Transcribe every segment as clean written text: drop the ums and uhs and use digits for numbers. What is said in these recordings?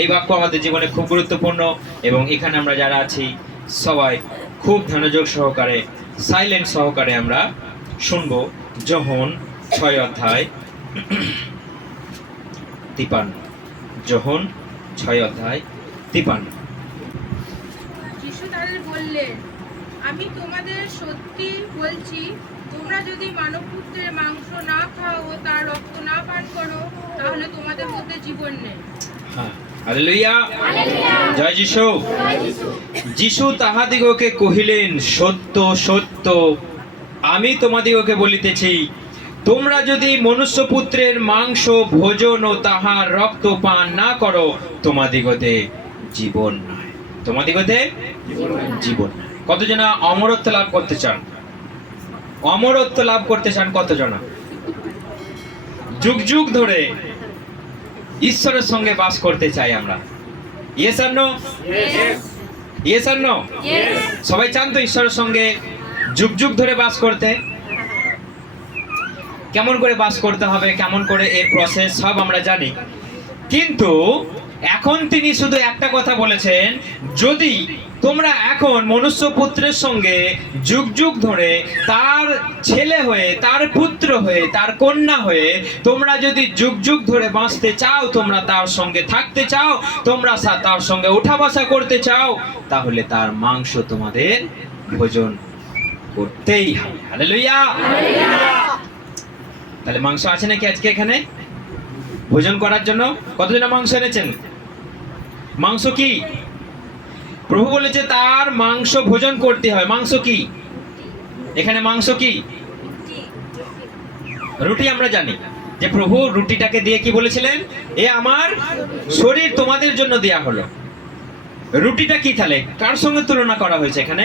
এই বাক্য আমাদের জীবনে খুব গুরুত্বপূর্ণ, এবং এখানে আমরা যারা আছি সবাই খুব মনোযোগ সহকারে, সাইলেন্ট সহকারে আমরা শুনবো। যোহন 6:53। যোহন 6:53। যিশু তাদের বললেন, আমি তোমাদের সত্যি বলছি, তোমরা যদি মানবপুত্রের মাংস না খাও ও তার রক্ত না পান করো, তাহলে তোমাদের মধ্যে জীবন নেই। হালেলুয়া, জয় যিশু। যিশু তাহাদিগকে কহিলেন, সত্য সত্য আমি তোমাদিগকে বলিতেছি, তোমরা যদি মনুষ্যপুত্রের মাংস ভোজন ও তাহার রক্ত পান না করো, তোমাদিগতে জীবন নাই। তোমাদিগতে জীবন নাই। কতজনা অমরত্ব লাভ করতে চান? অমরত্ব লাভ করতে চান কতজনা? যুগ যুগ ধরে ঈশ্বরের সঙ্গে বাস করতে চাই আমরা। ইয়েস আর নো? ইয়েস আর নো? সবাই চান তো ঈশ্বরের সঙ্গে যুগ যুগ ধরে বাস করতে? কেমন করে বাস করতে হবে, কেমন করে এর প্রসেস, সব আমরা জানি। কিন্তু এখন তিনি শুধু একটা কথা বলেছেন, যদি তোমরা এখন মনুষ্যপুত্রের সঙ্গে যুগ যুগ ধরে তার ছেলে হয়ে, তার পুত্র হয়ে, তার কন্যা হয়ে তোমরা যদি যুগ যুগ ধরে বাঁচতে চাও, তোমরা তার সঙ্গে থাকতে চাও, তোমরা তার সঙ্গে উঠা বসা করতে চাও, তাহলে তার মাংস তোমাদের ভোজন করতেই হবে। হালেলুয়া। তাহলে মাংস আছে নাকি আজকে এখানে ভোজন করার জন্য? কতজন মাংস এনেছেন? মাংস কি? প্রভু বলেছে তার মাংস ভোজন করতে হবে। মাংস কি? এখানে মাংস কি? রুটি। আমরা জানি যে প্রভু রুটিটাকে দিয়ে কি বলেছিলেন, এ আমার শরীর তোমাদের জন্য দেয়া হলো। রুটিটা কি তাহলে কার সঙ্গে তুলনা করা হয়েছে এখানে?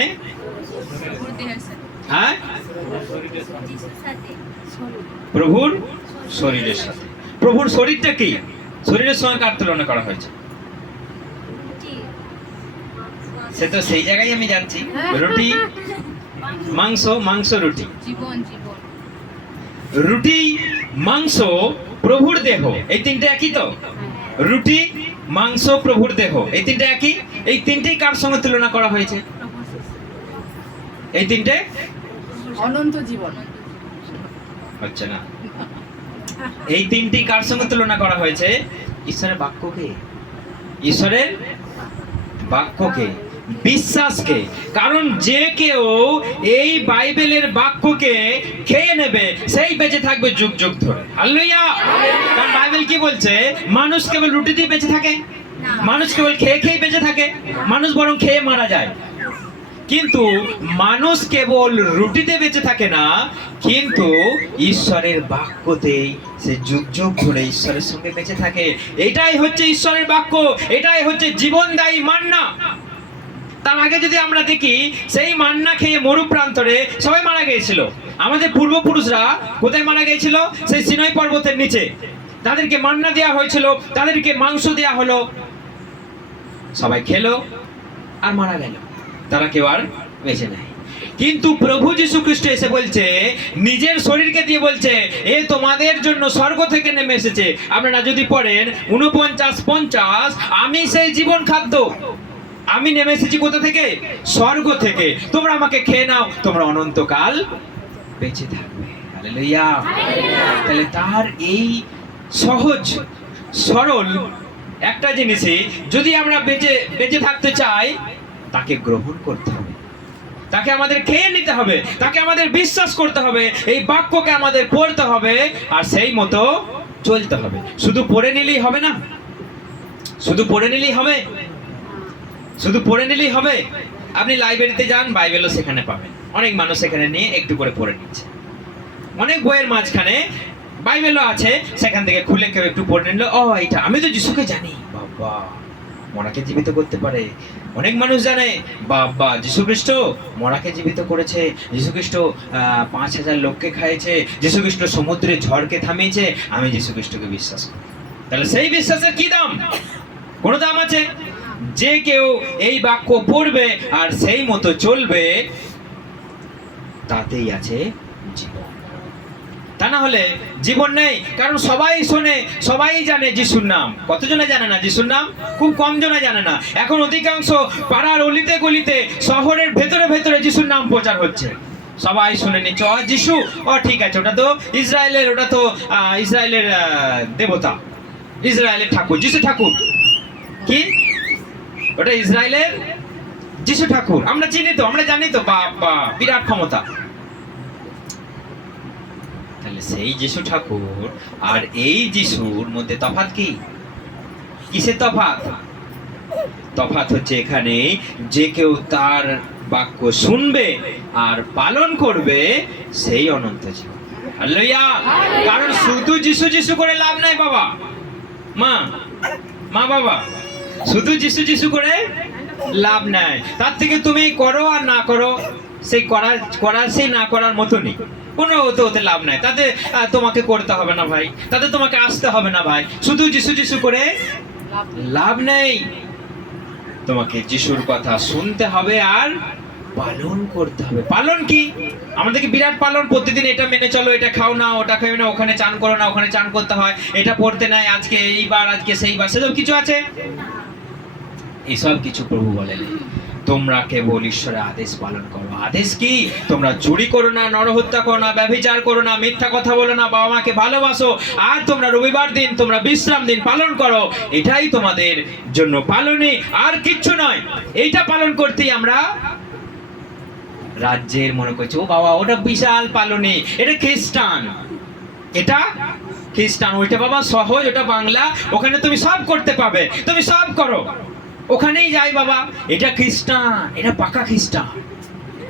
হ্যাঁ, প্রভুর শরীরের সাথে। প্রভুর শরীরটা কি? শরীরের সঙ্গে কার তুলনা করা হয়েছে? সে তো সেই জায়গায় আমি যাচ্ছি। রুটি, মাংস, মাংস, রুটি। রুটি, মাংস, প্রভুর দেহ, এই তিনটে একই তো? রুটি, মাংস, প্রভুর দেহ, এই তিনটে একই। এই তিনটেই কার সঙ্গে তুলনা করা হয়েছে? এই তিনটে অনন্ত জীবন হচ্ছে না। এই তিনটি কার সঙ্গে তুলনা করা হয়েছে? ঈশ্বরের বাক্যকে। ঈশ্বরের বাক্যকে, বিশ্বাসকে। কারণ যে কেউ এই বাইবেলের বাক্যকে খেয়ে নেবে, সেই বেঁচে থাকবে যুগ যুগ ধরে। হালেলুয়া। কারণ বাইবেল কি বলছে? মানুষ কেবল রুটি দিয়ে বেঁচে থাকে, মানুষ কেবল খেয়ে খেয়ে বেঁচে থাকে, মানুষ বরং খেয়ে মারা যায়। কিন্তু মানুষ কেবল রুটিতে বেঁচে থাকে না, কিন্তু ঈশ্বরের বাক্যতেই সে যুগ যুগ ধরে ঈশ্বরের সঙ্গে বেঁচে থাকে। এটাই হচ্ছে ঈশ্বরের বাক্য, এটাই হচ্ছে জীবনদায়ী মান্না। তার আগে যদি আমরা দেখি, সেই মান্না খেয়ে মরু প্রান্তরে সবাই মারা গিয়েছিল। আমাদের পূর্বপুরুষরা কোথায় মারা গিয়েছিল? সেই সিনাই পর্বতের নিচে। তাদেরকে মান্না দেওয়া হয়েছিল, তাদেরকে মাংস দেওয়া হলো, সবাই খেলো আর মারা গেল, তারা কেউ আর বেঁচে নেই। কিন্তু প্রভু যীশু খ্রিস্ট এসে বলছে, নিজের শরীরকে দিয়ে বলছে, এ তোমাদের জন্য স্বর্গ থেকে নেমে এসেছে। আপনারা যদি পড়েন 49:50, আমি সেই জীবন খাদ্য। আমি নেমে এসেছি কোথা থেকে? স্বর্গ থেকে। তোমরা আমাকে খেয়ে নাও, তোমরা অনন্তকাল বেঁচে থাকবে। হালেলুয়া। তাহলে তার এই সহজ সরল একটা জিনিসই যদি আমরা বেঁচে থাকতে চাই, তাকে গ্রহণ করতে হবে, তাকে আমাদের খেয়ে নিতে হবে, তাকে আমাদের বিশ্বাস করতে হবে, এই বাক্যকে আমাদের পড়তে হবে, আর সেই মতো চলতে হবে। শুধু পড়ে নিলেই হবে না, শুধু পড়ে নিলেই হবে, শুধু পড়ে নিলেই হবে। আপনি লাইব্রেরিতে যান, বাইবেলও সেখানে পাবেন। অনেক মানুষ সেখানে নিয়ে একটু করে পড়ে নিচ্ছে। অনেক বইয়ের মাঝখানে বাইবেলও আছে, সেখান থেকে খুলে কেউ একটু পড়ে নিল, ও এটা আমি তো যিশুকে জানি, বাবা মরাকে জীবিত করতে পারে। অনেক মানুষ জানে, বাবা যীশু খ্রিস্ট মরাকে জীবিত করেছে, যীশু খ্রিস্ট 5,000 লোককে খাইয়েছে, যীশু খ্রিস্ট সমুদ্রের ঝড়কে থামিয়েছে, আমি যীশু খ্রিস্টকে বিশ্বাস করি। তাহলে সেই বিশ্বাসের কি দাম? কোনো দাম আছে? যে কেউ এই বাক্য পড়বে আর সেই মতো চলবে, তাতেই আছে জীবন। তা না হলে জীবন নেই। কারণ সবাই শোনে, সবাই জানে যিশুর নাম। কতজনে জানে না যিশুর নাম? খুব কম জনে জানে না। এখন অধিকাংশ পাড়ার অলিতে গলিতে শহরের ভেতরে ভেতরে যিশুর নাম প্রচার হচ্ছে। সবাই শুনে নিচ্ছে, ও যিশু, ও ঠিক আছে, ওটা তো ইসরায়েলের, ওটা তো ইসরায়েলের দেবতা, ইসরায়েলের ঠাকুর, যিশু ঠাকুর। কি ওটা? ইসরায়েলের যিশু ঠাকুর। আমরা চিনি তো, আমরা জানি তো, বাবা বিরাট ক্ষমতা। তাহলে সেই যিশু ঠাকুর আর এই যিশুর মধ্যে তফাৎ কি? কিসের তফাৎ? তফাৎ হচ্ছে এখানে, যে কেউ তার বাক্য শুনবে আর পালন করবে সেই অনন্ত জীবন। হালেলুয়া! কারণ শুধু যিশু যিশু করে লাভ নাই বাবা, মা বাবা, শুধু যিশু যিশু করে লাভ নাই। তার থেকে তুমি করো আর না করো, সেই করার সেই না করার মতনই, কোনো ওতে লাভ নাই। তাতে তোমাকে করতে হবে না ভাই, তাতে তোমাকে আসতে হবে না ভাই। শুধু যিশু যিশু করে লাভ নেই। তোমাকে যিশুর কথা শুনতে হবে আর পালন করতে হবে। পালন কি? আমাদেরকে বিরাট পালন, প্রতিদিন এটা মেনে চলো, এটা খাও না, ওটা খাও না, ওখানে চান করো না, ওখানে চান করতে হয়, এটা পড়তে নাই, আজকে এইবার, আজকে সেইবার, সেসব কিছু আছে? এসব কিছু প্রভু বলেন, তোমরা কেবল ঈশ্বরের আদেশ পালন করো। আদেশ কি? তোমরা চুরি করো না, নরহত্যা করো না, ব্যভিচার করো না, মিথ্যা কথা বলো না, বাবা মাকে ভালোবাসো, আর তোমরা রবিবার দিন, তোমরা বিশ্রাম দিন পালন করো। এটাই তোমাদের জন্য পালনই, আর কিচ্ছু নয়। এইটা পালন করতেই আমরা রাজ্যের মনে করছি, ও বাবা ওটা বিশাল পালনই, এটা খ্রিস্টান, এটা খ্রিস্টান, ওইটা বাবা সহজ, ওটা বাংলা, ওখানে তুমি সব করতে পাবে, তুমি সব করো, ওখানেই যাই বাবা। এটা খ্রিস্টান, এটা পাকা খ্রিস্টান।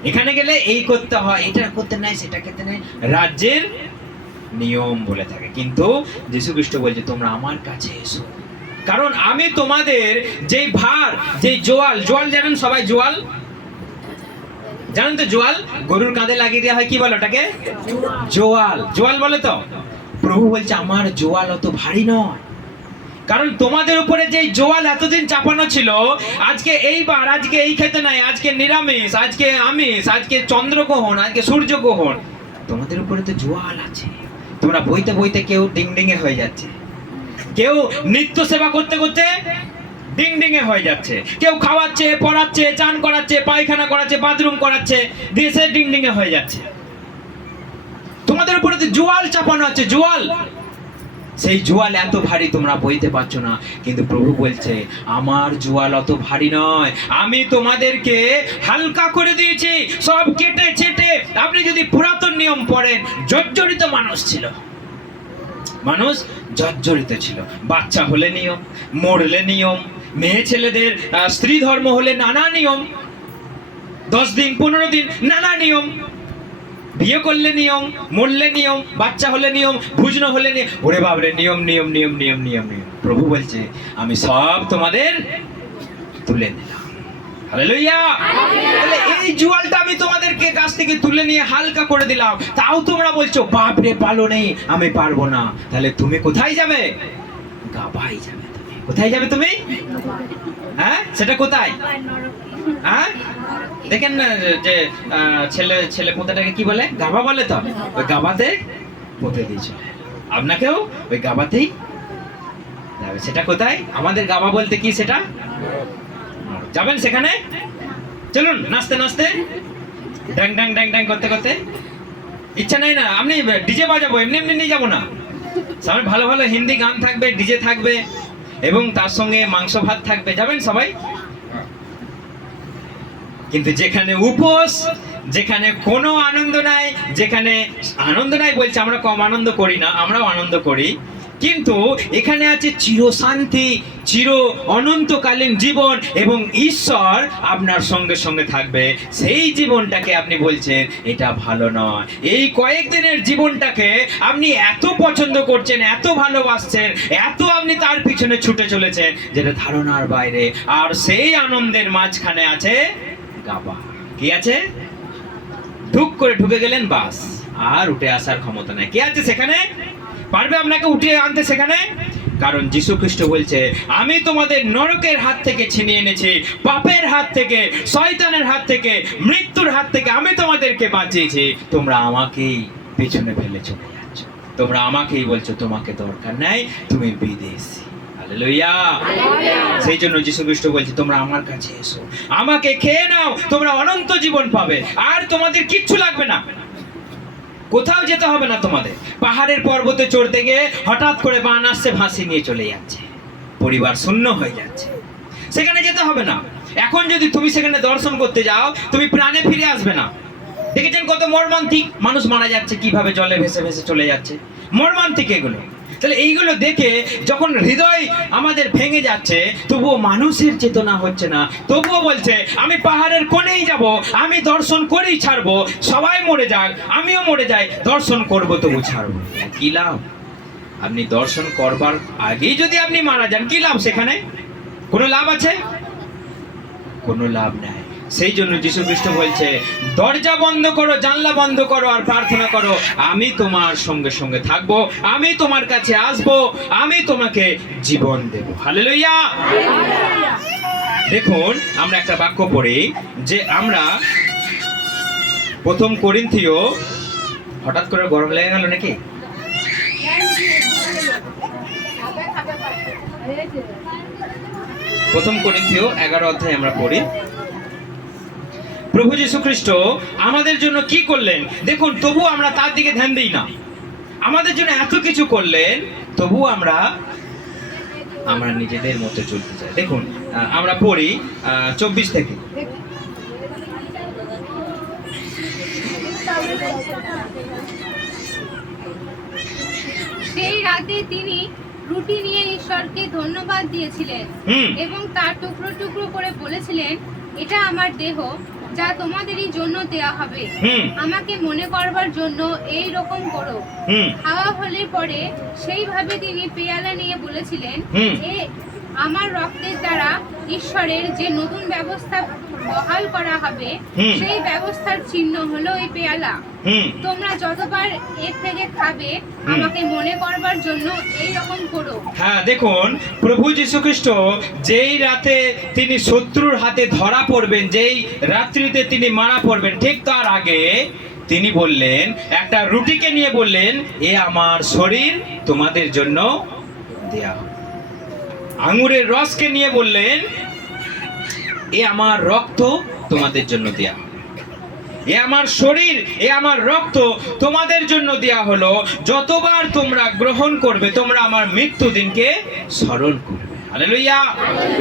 এখানে গেলে এই করতে হয়, এটা করতে নাই, সেটা করতে নাই, রাজ্যের নিয়ম বলে থাকে। কিন্তু যীশু খ্রিস্ট বলছে, তোমরা আমার কাছে এসো, কারণ আমি তোমাদের যেই ভার, যেই জোয়াল, জোয়াল জানেন সবাই? জোয়াল জানেন তো? জোয়াল গরুর কাঁধে লাগিয়ে দেওয়া হয়, কি বলে ওটাকে? জোয়াল, জোয়াল বলে তো। প্রভু বলছে আমার জোয়াল অত ভারী নয়, কারণ তোমাদের উপরে যে জোয়াল এতদিন চাপানো ছিল, আজকে এইবার, আজকে এই খেতে নাই, আজকে নিরামিষ, আজকে আমিষ, আজকে চন্দ্রগ্রহণ, আজকে সূর্যগ্রহণ, তোমাদের উপরে তো জোয়াল আছে। তোমরা বইতে বইতে কেউ ডিং ডিঙে হয়ে যাচ্ছে, কেউ নিত্য সেবা করতে করতে ডিং ডিঙে হয়ে যাচ্ছে, কেউ খাওয়াচ্ছে, পড়াচ্ছে, চান করাচ্ছে, পায়খানা করাচ্ছে, বাথরুম করাচ্ছে, দিয়ে সে ডিং ডিঙে হয়ে যাচ্ছে। তোমাদের উপরে তো জোয়াল চাপানো আছে, জোয়াল। সেই জোয়াল এত ভারী, তোমরা বইতে পারছো না। কিন্তু প্রভু বলছে আমার জোয়াল অত ভারী নয়, আমি তোমাদেরকে হালকা করে দিয়েছি, সব কেটে ছেটে। আপনি যদি পুরাতন নিয়ম পড়েন, জর্জরিত মানুষ ছিল, মানুষ জর্জরিত ছিল। বাচ্চা হলে নিয়ম, মরলে নিয়ম, মেয়ে ছেলেদের স্ত্রী ধর্ম হলে নানা নিয়ম, 10 দিন 15 দিন নানা নিয়ম, বিয়ে করলে নিয়ম, মরলে নিয়ম, বাচ্চা হলে নিয়ম, ভুজনো হলে নিয়ম। ওরে বাবরে, নিয়ম নিয়ম নিয়ম নিয়ম নিয়ম নিয়ম। প্রভু বলছে আমি সব তোমাদের তুলে নিলাম। হালেলুয়া! তাহলে এই জোয়ালটা আমি তোমাদেরকে কাছ থেকে তুলে নিয়ে হালকা করে দিলাম, তাও তোমরা বলছো বাপরে পালনে আমি পারবো না। তাহলে তুমি কোথায় যাবে? গাবাই যাবে। তুমি কোথায় যাবে? তুমি হ্যাঁ, সেটা কোথায়? হ্যাঁ, দেখেন না যে ছেলে ছেলে পোতাটাকে কি বলে? গাভা বলে তো। ওই গাভাতে পুঁতে দিয়েছিল, আপনাকেও ওই গাভাতেই যাবে। সেটা কোথায়? আমাদের গাভা বলতে কি সেটা? যাবেন সেখানে? চলুন নাচতে নাচতে, ড্যাং ড্যাং ড্যাং ড্যাং করতে করতে। ইচ্ছা নেই না? আপনি ডিজে বাজাবো, এমনি এমনি নিয়ে যাবো না। সামনে ভালো ভালো হিন্দি গান থাকবে, ডিজে থাকবে, এবং তার সঙ্গে মাংস ভাত থাকবে। যাবেন সবাই? কিন্তু যেখানে উপোস, যেখানে কোনো আনন্দ নাই, যেখানে আনন্দ নাই বলছে, আমরা কম আনন্দ করি না, আমরাও আনন্দ করি, কিন্তু এখানে আছে চিরশান্তি, চির অনন্তকালীন জীবন, এবং ঈশ্বর আপনার সঙ্গে সঙ্গে থাকবে। সেই জীবনটাকে আপনি বলছেন এটা ভালো নয়। এই কয়েকদিনের জীবনটাকে আপনি এত পছন্দ করছেন, এত ভালোবাসছেন, এত আপনি তার পিছনে ছুটে চলেছেন, যেটা ধারণার বাইরে। আর সেই আনন্দের মাঝখানে আছে গাবা। কি আছে? ধুক করে ঢুকে গেলেন, বাস, আর উঠে আসার ক্ষমতা নাই। কে আছে সেখানে? পারবে আপনাকে উঠিয়ে আনতে সেখানে? কারণ যীশু খ্রিস্ট বলছে আমি তোমাদের নরকের হাত থেকে ছিনিয়ে এনেছি, পাপের হাত থেকে, শয়তানের হাত থেকে, মৃত্যুর হাত থেকে আমি তোমাদেরকে বাঁচিয়েছি। তোমরা আমাকেই পেছনে ফেলে চলে যাচ্ছ। তোমরা আমাকেই বলছো তোমাকে দরকার নাই, তুমি বিদেশী। হালেলুয়া। সেই জন্য যীশু খ্রিস্ট বলছে তোমরা আমার কাছে এসো, আমাকে খেয়ে নাও, তোমরা অনন্ত জীবন পাবে, আর তোমাদের কিচ্ছু লাগবে না, কোথাও যেতে হবে না তোমাদের। পাহাড়ের পর্বতে চড়তে গিয়ে হঠাৎ করে বান আসছে, ভাসি নিয়ে চলে যাচ্ছে, পরিবার শূন্য হয়ে যাচ্ছে, সেখানে যেতে হবে না। এখন যদি তুমি সেখানে দর্শন করতে যাও, তুমি প্রাণে ফিরে আসবে না। দেখেছেন কত মর্মান্তিক মানুষ মারা যাচ্ছে, কিভাবে জলে ভেসে ভেসে চলে যাচ্ছে, মর্মান্তিক এগুলো। তাহলে এইগুলো দেখে যখন হৃদয় আমাদের ভেঙে যাচ্ছে, তবুও মানুষের চেতনা হচ্ছে না, তবুও বলছে আমি পাহাড়ের কোণেই যাব, আমি দর্শন করেই ছাড়বো, সবাই মরে যাক, আমিও মরে যাই, দর্শন করব তবু ছাড়বো। কি লাভ? আপনি দর্শন করবার আগেই যদি আপনি মারা যান, কি লাভ? সেখানে কোনো লাভ আছে? কোনো লাভ নাই। সেই জন্য যীশু খ্রিস্ট বলছে দরজা বন্ধ করো, জানলা বন্ধ করো, আর প্রার্থনা করো, আমি তোমার সঙ্গে সঙ্গে থাকবো, আমি তোমার কাছে আসবো, আমি তোমাকে জীবন দেব। হালেলুয়া। দেখুন আমরা একটা বাক্য পড়ি, যে আমরা প্রথম করিন্থীয়, হঠাৎ করে গরম লেগে গেল নাকি? প্রথম করিন্থীয় 11 অধ্যায় আমরা পড়ি। প্রভু যীশু খ্রিস্ট আমাদের জন্য কি করলেন দেখুন, তবু আমরা তার দিকে ধ্যান দিই না। আমাদের জন্য এত কিছু করলেন, তবু আমরা নিজেদের মতো চলতে চাই। দেখুন আমরা পড়ি 24 থেকে। সেই রাতে তিনি রুটি নিয়ে ঈশ্বরকে ধন্যবাদ দিয়েছিলেন এবং তার টুকরো টুকরো করে বলেছিলেন, এটা আমার দেহ, যা তোমাদেরই জন্য দেয়া হবে, আমাকে মনে করবার জন্য এই রকম করো। খাওয়া হলে পরে সেইভাবে তিনি পেয়ালা নিয়ে বলেছিলেন, এ আমার রক্তের দ্বারা ঈশ্বরের যে নতুন ব্যবস্থা বহাল করা হবে, সেই ব্যবস্থার চিহ্ন হলো এই পেয়ালা। তোমরা যতবার এর থেকে খাবে, আমাকে মনে করবার জন্য এই রকম করো। হ্যাঁ, দেখুন প্রভু যীশু খ্রিস্ট যেই রাতে তিনি শত্রুর হাতে ধরা পড়বেন, যেই রাত্রিতে তিনি মারা পড়বেন, ঠিক তার আগে তিনি বললেন, একটা রুটিকে নিয়ে বললেন, এ আমার শরীর তোমাদের জন্য দেয়া হবে। আঙুরের রসকে নিয়ে বললেন, এ আমার রক্ত তোমাদের জন্য দেয়া হবে। এ আমার শরীর, এ আমার রক্ত তোমাদের জন্য দেয়া হলো, যতবার তোমরা গ্রহণ করবে, তোমরা আমার মৃত্যু দিনকে স্মরণ করবে। হালেলুয়া।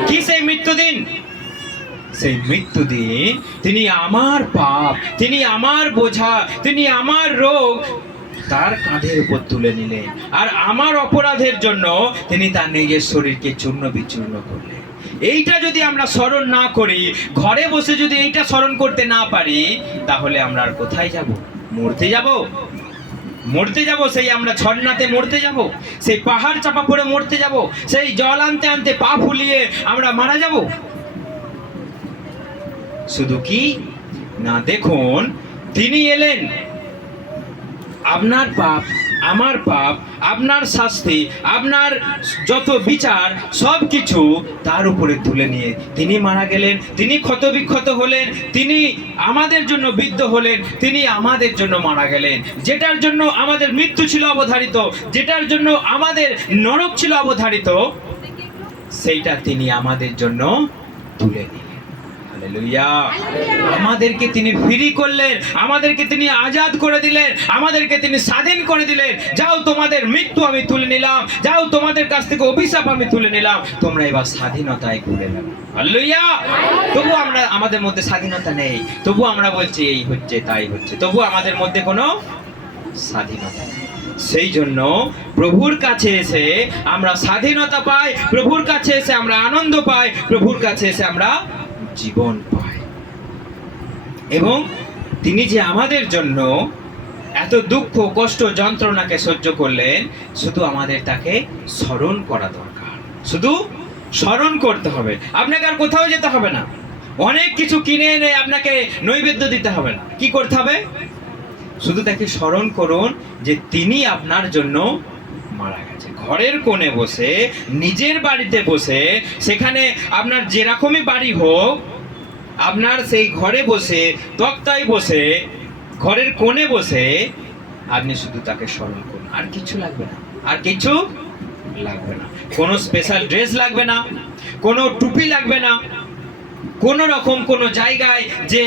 কি সেই মৃত্যু দিন? সেই মৃত্যু দিন তিনি আমার পাপ, তিনি আমার বোঝা, তিনি আমার রোগ তার কাঁধের উপর তুলে নিলেন, আর আমার অপরাধের জন্য তিনি তার নিজের শরীরকে চূর্ণ বিচূর্ণ করলেন। এইটা যদি আমরা স্মরণ না করি, ঘরে বসে যদি এইটা স্মরণ করতে না পারি, তাহলে আমরা আর কোথায় যাব? মরতে যাব, মরতে যাব। সেই আমরা ঝর্ণাতে মরতে যাব, সেই পাহাড় চাপা পড়ে মরতে যাব, সেই জল আনতে আনতে পা ফুলিয়ে আমরা মারা যাব। শুধু কি না, দেখুন তিনি এলেন আপনার পাপ, আমার পাপ, আপনার শাস্তি, আপনার যত বিচার, সব কিছু তার উপরে তুলে নিয়ে তিনি মারা গেলেন, তিনি ক্ষতবিক্ষত হলেন, তিনি আমাদের জন্য বিদ্ধ হলেন, তিনি আমাদের জন্য মারা গেলেন। যেটার জন্য আমাদের মৃত্যু ছিল অবধারিত, যেটার জন্য আমাদের নরক ছিল অবধারিত, সেইটা তিনি আমাদের জন্য তুলে নিলেন। হালেলুয়া। আমাদেরকে তিনি ফ্রি করলেন, আমাদেরকে তিনি আজাদ করে দিলেন, আমাদেরকে তিনি স্বাধীন করে দিলেন। যাও, তোমাদের মৃত্যু আমি তুলে নিলাম, যাও, তোমাদের কাছ থেকে অভিশাপ আমি তুলে নিলাম, তোমরা এবার স্বাধীনতায় ঘুরে নেবে। হালেলুয়া। তবু আমরা, আমাদের মধ্যে স্বাধীনতা নেই, তবু আমরা বলছি এই হচ্ছে তাই হচ্ছে, তবু আমাদের মধ্যে কোনো স্বাধীনতা নেই। সেই জন্য প্রভুর কাছে এসে আমরা স্বাধীনতা পাই, প্রভুর কাছে এসে আমরা আনন্দ পাই, প্রভুর কাছে এসে আমরা জীবন পায়। এবং তিনি যে আমাদের জন্য এত দুঃখ, কষ্ট, যন্ত্রণাকে সহ্য করলেন, শুধু আমাদের তাকে স্মরণ করা দরকার, শুধু স্মরণ করতে হবে। আপনাকে আর কোথাও যেতে হবে না, অনেক কিছু কিনে এনে আপনাকে নৈবেদ্য দিতে হবে না। কি করতে হবে? শুধু তাকে স্মরণ করুন যে তিনি আপনার জন্য মারা গেছে। ঘরের কোণে বসে, নিজের বাড়িতে বসে, সেখানে আপনার যেরকমই বাড়ি হোক, আপনার সেই ঘরে বসে, তক্তায় বসে, ঘরের কোণে বসে আপনি শুধু তাকে স্মরণ করুন। আর কিছু লাগবে না, আর কিছু লাগবে না। কোনো স্পেশাল ড্রেস লাগবে না, কোনো টুপি লাগবে না, কোন রকম কোন জায়গায় যে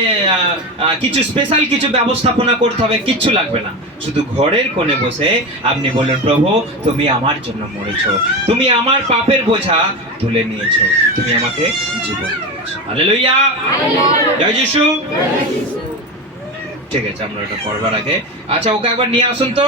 কিছু স্পেশাল কিছু ব্যবস্থাপনা করতে হবে, কিচ্ছু লাগবে না। শুধু ঘরের কোণে বসে আপনি বলুন, প্রভু তুমি আমার জন্য মরেছো, তুমি আমার পাপের বোঝা তুলে নিয়েছো, তুমি আমাকে জীবন দিয়েছো। হালেলুয়া, জয় যিশু। ঠিক আছে, আমরা এটা করবার আগে আচ্ছা ওকে একবার নিয়ে আসুন তো।